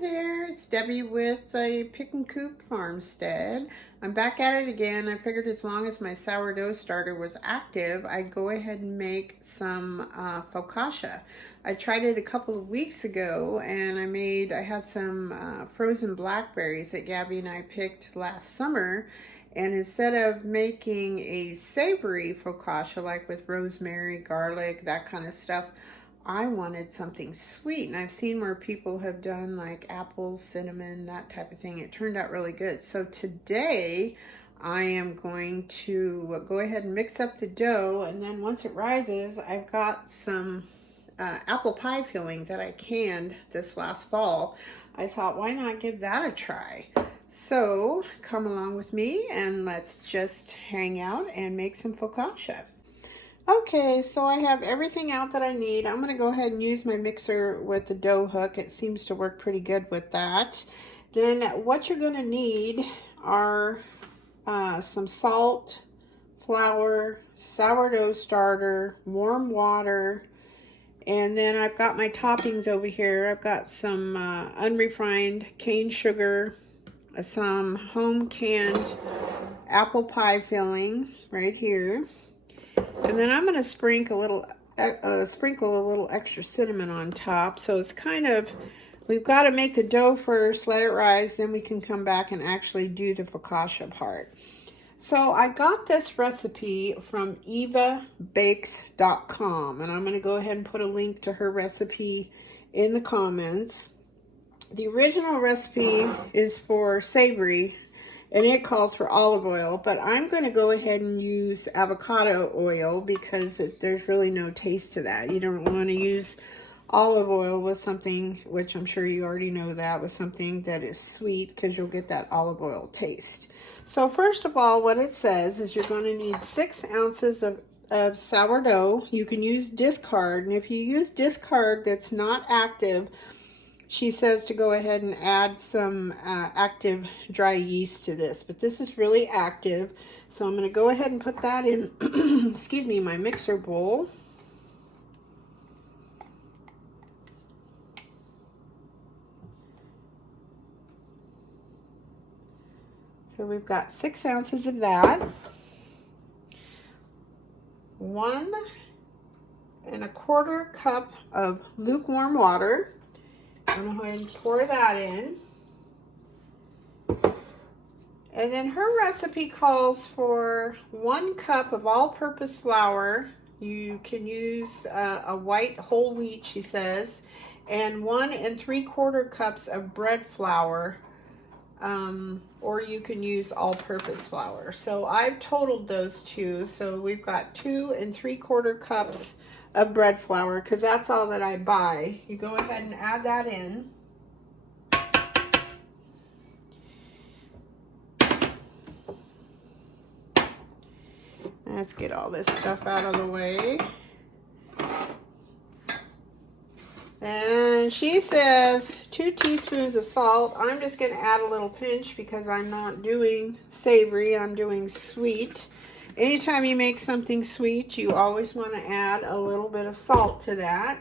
Hi there, it's Debbie with a Pick and Coop Farmstead. I'm back at it again. I figured as long as my sourdough starter was active, I'd go ahead and make some focaccia. I tried it a couple of weeks ago and I had some frozen blackberries that Gabby and I picked last summer. And instead of making a savory focaccia like with rosemary, garlic, that kind of stuff, I wanted something sweet, and I've seen where people have done like apples, cinnamon, that type of thing. It turned out really good. So today I am going to go ahead and mix up the dough, and then once it rises, I've got some apple pie filling that I canned this last fall. I thought, why not give that a try? So come along with me and let's just hang out and make some focaccia. Okay, so I have everything out that I need. I'm going to go ahead and use my mixer with the dough hook. It seems to work pretty good with that. Then what you're going to need are some salt, flour, sourdough starter, warm water, and then I've got my toppings over here. I've got some unrefined cane sugar, some home canned apple pie filling right here. And then I'm going to sprinkle a little extra cinnamon on top. So it's kind of, we've got to make the dough first, let it rise, then we can come back and actually do the focaccia part. So I got this recipe from evabakes.com, and I'm going to go ahead and put a link to her recipe in the comments. The original recipe is for savory, and it calls for olive oil, but I'm going to go ahead and use avocado oil because there's really no taste to that. You don't want to use olive oil with something, which I'm sure you already know that, with something that is sweet, because you'll get that olive oil taste. So first of all, what it says is you're going to need 6 ounces of sourdough. You can use discard, and if you use discard that's not active, she says to go ahead and add some active dry yeast to this, but this is really active. So I'm going to go ahead and put that in, excuse me, my mixer bowl. So we've got 6 ounces of that. 1 1/4 cup of lukewarm water. I'm going to go ahead and pour that in. And then her recipe calls for 1 cup of all-purpose flour. You can use a white whole wheat, she says, and 1 3/4 cups of bread flour, or you can use all-purpose flour. So I've totaled those two. So we've got 2 3/4 cups of bread flour, because that's all that I buy. You go ahead and add that in. Let's get all this stuff out of the way. And she says 2 teaspoons of salt. I'm just going to add a little pinch because I'm not doing savory, I'm doing sweet. Anytime you make something sweet, you always want to add a little bit of salt to that.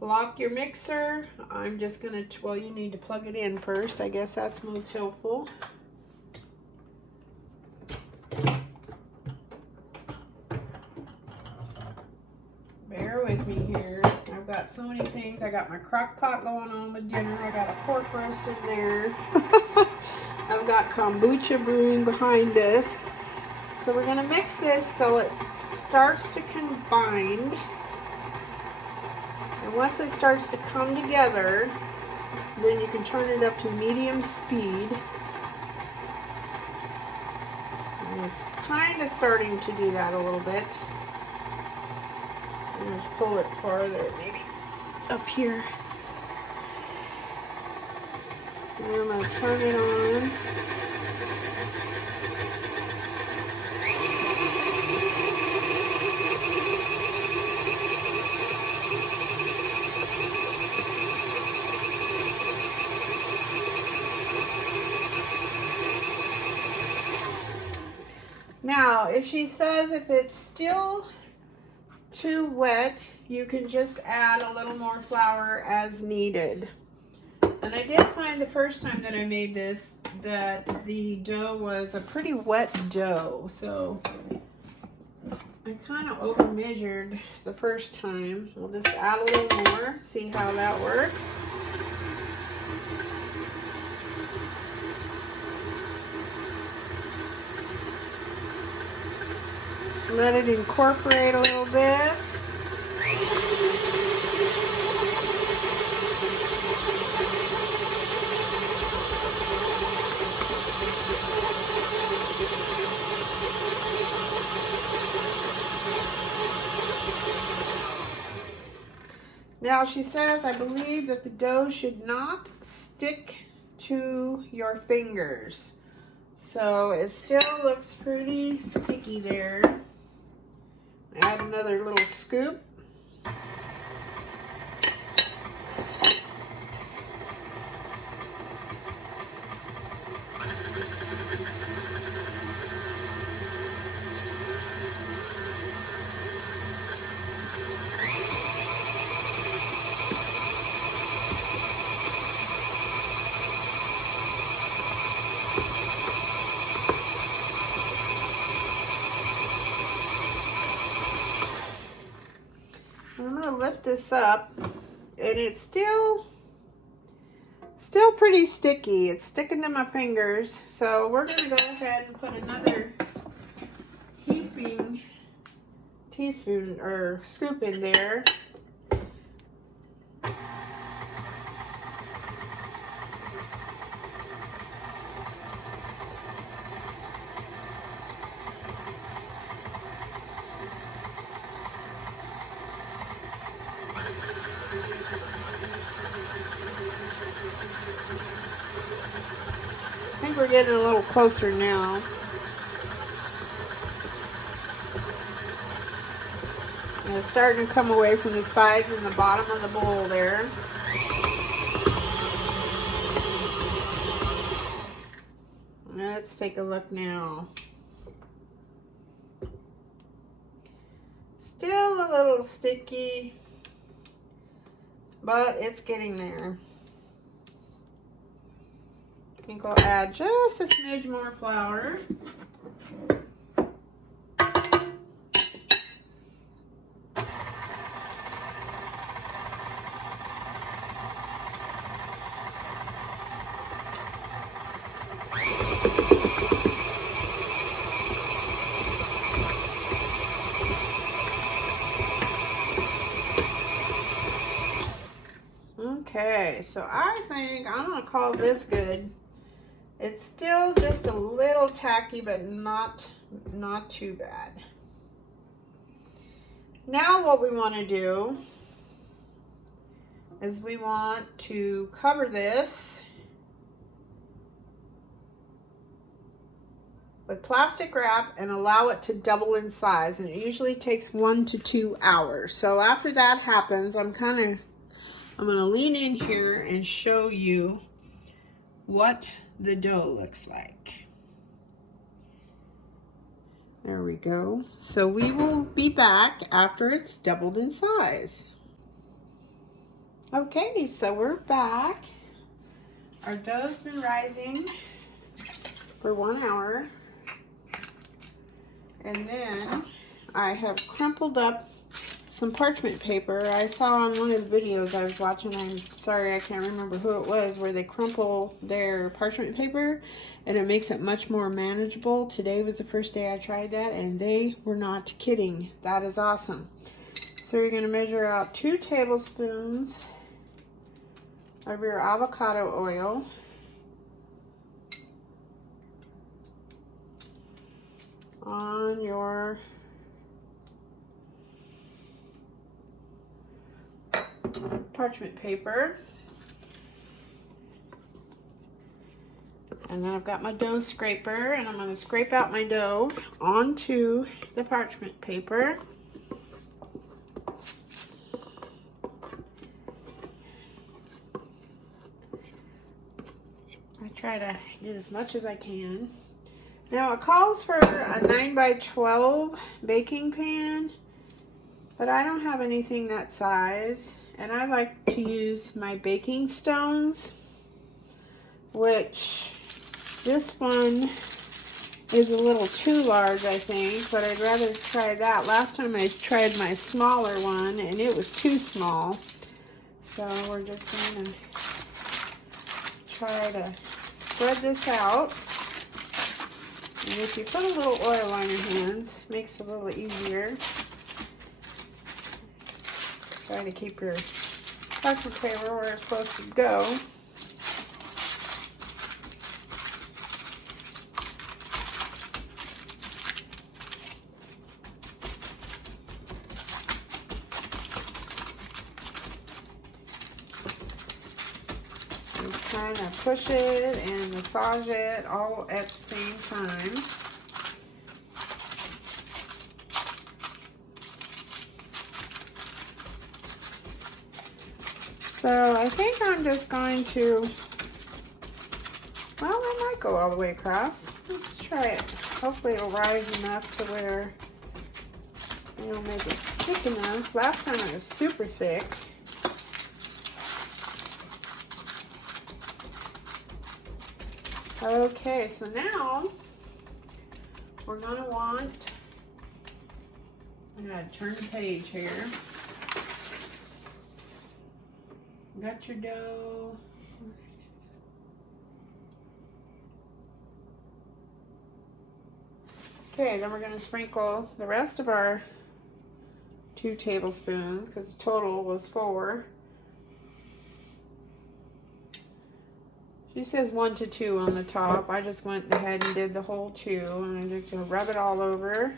Lock your mixer. I'm just going to, well, you need to plug it in first. I guess that's most helpful. Bear with me here. I've got so many things. I got my crock pot going on with dinner. I got a pork roast in there. I've got kombucha brewing behind us. So we're going to mix this till it starts to combine. And once it starts to come together, then you can turn it up to medium speed. And it's kind of starting to do that a little bit. Let's pull it farther, maybe up here. And I'm going to turn it on. Now, if she says if it's still too wet, you can just add a little more flour as needed. And I did find the first time that I made this that the dough was a pretty wet dough. So I kind of over measured the first time. We'll just add a little more, see how that works. Let it incorporate a little bit. Now she says, I believe that the dough should not stick to your fingers. So it still looks pretty sticky there. Add another little scoop. I'm going to lift this up, and it's still pretty sticky. It's sticking to my fingers, so we're going to go ahead and put another heaping teaspoon or scoop in there. I think we're getting a little closer now. And it's starting to come away from the sides and the bottom of the bowl there. Let's take a look now. Still a little sticky, but it's getting there. I think I'll add just a smidge more flour. Okay, so I think I'm gonna call this good. It's still just a little tacky, but not too bad. Now what we want to do is we want to cover this with plastic wrap and allow it to double in size, and it usually takes 1 to 2 hours. So after that happens, I'm going to lean in here and show you what the dough looks like. There we go. So we will be back after it's doubled in size. Okay, so we're back. Our dough's been rising for 1 hour. And then I have crumpled up some parchment paper. I saw on one of the videos I was watching, I'm sorry I can't remember who it was, where they crumple their parchment paper and it makes it much more manageable. Today was the first day I tried that and they were not kidding. That is awesome. So you're going to measure out 2 tablespoons of your avocado oil. On your parchment paper. And then I've got my dough scraper, and I'm going to scrape out my dough onto the parchment paper. I try to get as much as I can. Now it calls for a 9 by 12 baking pan, but I don't have anything that size, and I like to use my baking stones. which this one is a little too large, I think, but I'd rather try that. Last time I tried my smaller one and it was too small. So we're just going to try to spread this out. And if you put a little oil on your hands, it makes it a little easier. Try to keep your parchment paper where it's supposed to go. Just kind of push it and massage it all at the same time. So I think I'm just going to, well, I might go all the way across. Let's try it. Hopefully it'll rise enough to where it'll make it thick enough. Last time it was super thick. Okay, so now we're going to want, I'm going to turn the page here. Got your dough. Okay, then we're going to sprinkle the rest of our 2 tablespoons, because the total was 4. She says 1 to 2 on the top. I just went ahead and did the whole 2. And I'm just going to rub it all over.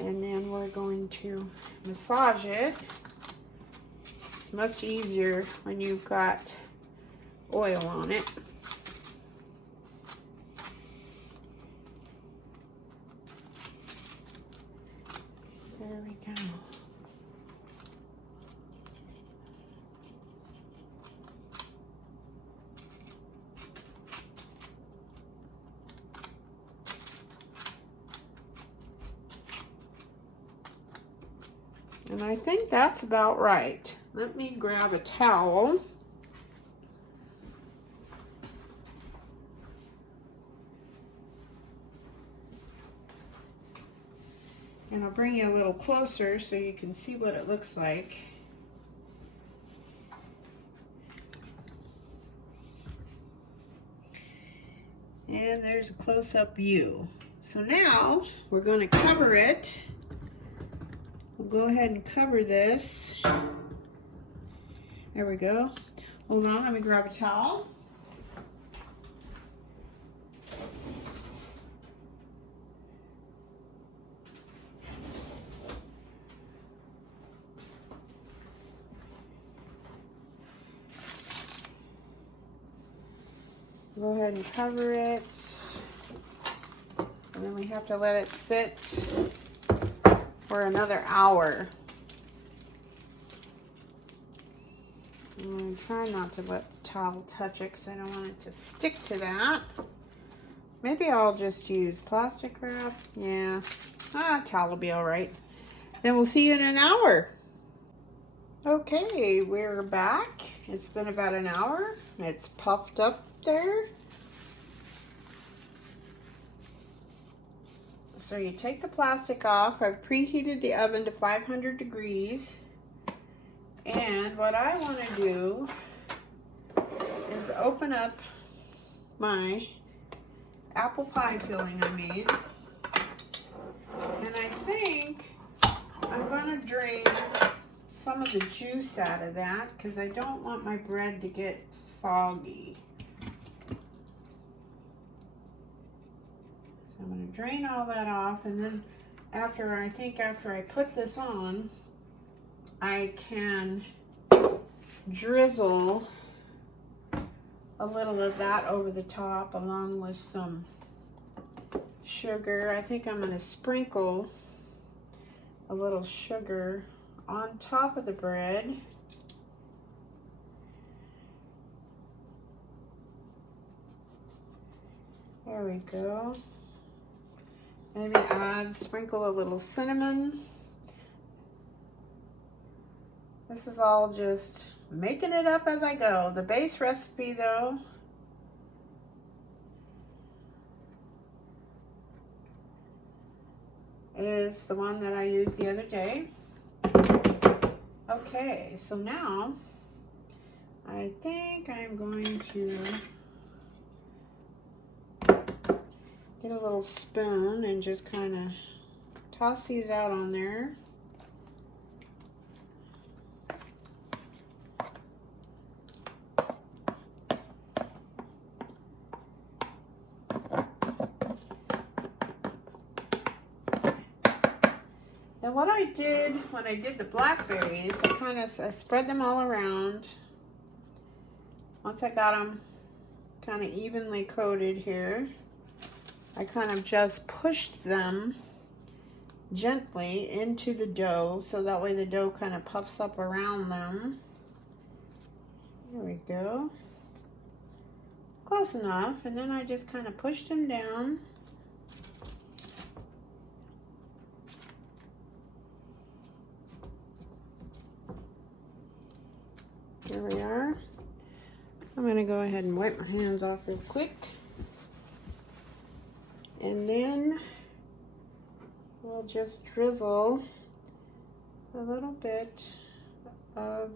And then we're going to massage it. It's much easier when you've got oil on it. There we go. And I think that's about right. Let me grab a towel. And I'll bring you a little closer so you can see what it looks like. And there's a close-up view. So now we're going to cover it. We'll go ahead and cover this. There we go. Hold on, let me grab a towel. Go ahead and cover it. And then we have to let it sit for another hour. And try not to let the towel touch it because I don't want it to stick to that. Maybe I'll just use plastic wrap. Yeah, towel will be all right. Then we'll see you in an hour. Okay, we're back. It's been about an hour. It's puffed up there. So you take the plastic off. I've preheated the oven to 500 degrees. And what I want to do is open up my apple pie filling I made. And I think I'm going to drain some of the juice out of that because I don't want my bread to get soggy. So I'm going to drain all that off, and then after I put this on, I can drizzle a little of that over the top along with some sugar. I think I'm going to sprinkle a little sugar on top of the bread. There we go. Maybe sprinkle a little cinnamon. This is all just making it up as I go. The base recipe though is the one that I used the other day. Okay, so now I think I'm going to get a little spoon and just kind of toss these out on there. And what I did when I did the blackberries, I spread them all around. Once I got them kind of evenly coated here, I kind of just pushed them gently into the dough, so that way the dough kind of puffs up around them. There we go. Close enough. And then I just kind of pushed them down. Here we are. I'm going to go ahead and wipe my hands off real quick. And then we'll just drizzle a little bit of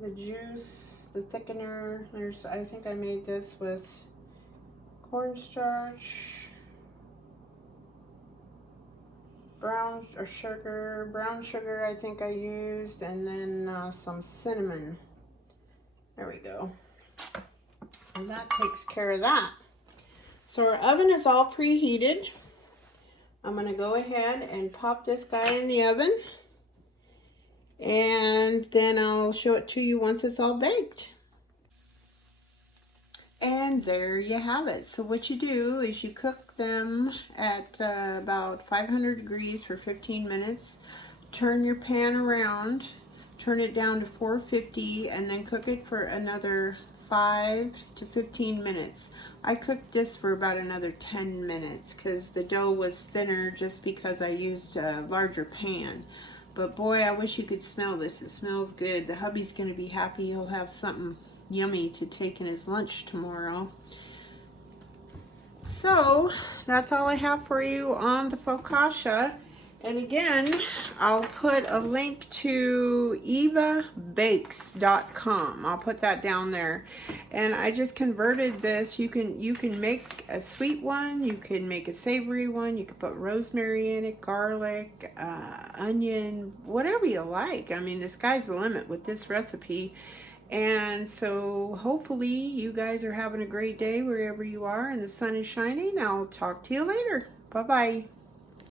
the juice, the thickener. I think I made this with cornstarch, brown sugar I think I used, and then some cinnamon. There we go. And that takes care of that. So our oven is all preheated. I'm going to go ahead and pop this guy in the oven, and then I'll show it to you once it's all baked. And there you have it. So what you do is you cook them at about 500 degrees for 15 minutes. Turn your pan around, turn it down to 450, and then cook it for another 5 to 15 minutes. I cooked this for about another 10 minutes because the dough was thinner just because I used a larger pan. But boy, I wish you could smell this. It smells good. The hubby's going to be happy. He'll have something yummy to take in his lunch tomorrow. So that's all I have for you on the focaccia. And again, I'll put a link to evabakes.com. I'll put that down there. And I just converted this. You can make a sweet one, you can make a savory one, you can put rosemary in it, garlic, onion, whatever you like. I mean, the sky's the limit with this recipe. And so hopefully you guys are having a great day wherever you are and the sun is shining. I'll talk to you later. Bye-bye.